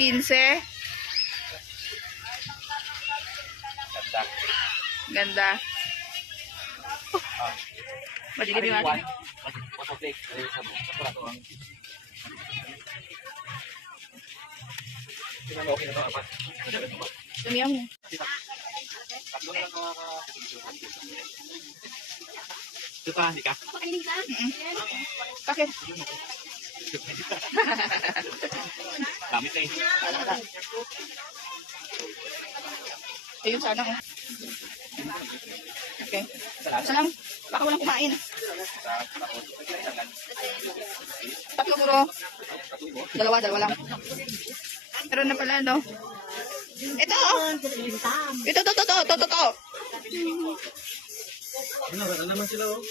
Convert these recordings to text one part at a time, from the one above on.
15. Ganda. Ganda. Madilim yung atin. Lumiyaw mo. Ito pa, hindi ka? Bakit? Gamit na eh. Ayun sana. Okay. Salam. Baka walang kumain. Tatlo puro. Dalawa lang. Meron na pala, no? Ito! Ito. Ano naman sila, oh?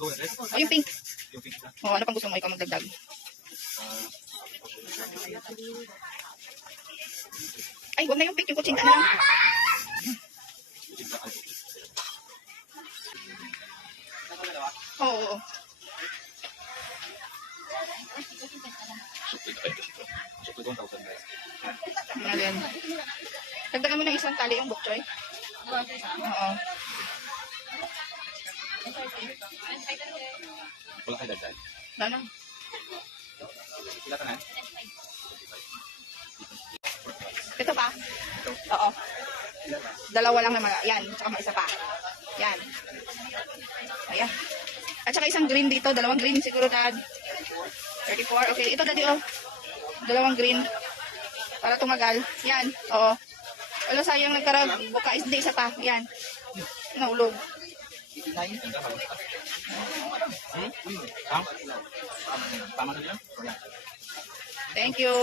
Oh, yung pink. Oh, ano pang gusto mo? Ikaw magdagdag. Ay, huwag na yung pink. Yung kutsinta na lang. Oo. Ano din? Dagdagan mo ng isang tali yung bok choy. Oo. Wala kayo dagdag. Ano? Sila ka na? Ito pa? Oo. Dalawa lang naman. Yan. Tsaka may isa pa. Yan. Ayan. At saka isang green dito. Dalawang green siguro, Dad. 34. Okay. Ito, Daddy, oh. Dalawang green. Para tumagal. Yan. Oo. Wala, sayang nagkarag. Buka. Hindi, isa pa. Yan. Naulog. Tama na yun? Thank you.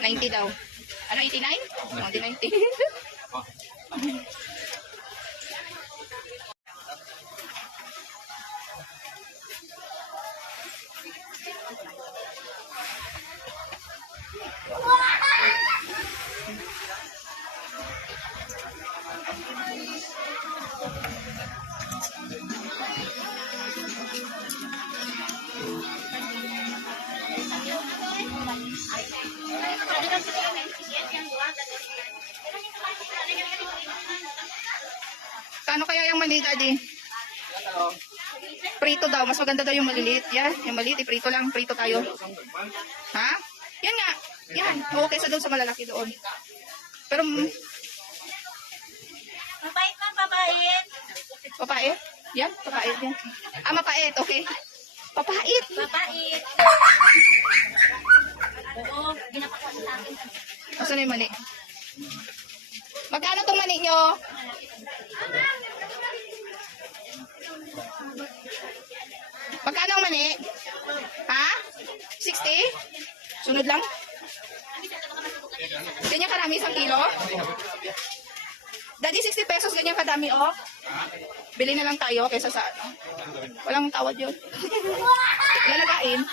90 daw. Ano, 89? Oh, di 90. Kano kaya yung maliit, Daddy? Prito daw. Mas maganda daw yung maliliit. Yan. Yung maliit, prito lang. Prito tayo. Ha? Yan nga. Yan. Oo, kaysa doon sa malalaki doon. Pero, Mapait man, papait. papait? Yan, papait yan. Ah, mapait. Okay. Papait. Papait. Oo, ginapakwa sa akin. Asan na yung mani? Magkano tong mani nyo? Magkano ang mani? Ha? 60? Sunod lang? Ganyan karami, 1 kilo? Daddy, 60 pesos, ganyan kadami, oh. Bili na lang tayo kaysa sa ano. Walang tawad yun. Lalagain.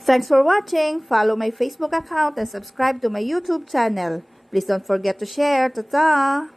Thanks for watching. Follow my Facebook account and subscribe to my YouTube channel. Please don't forget to share. Ta-ta!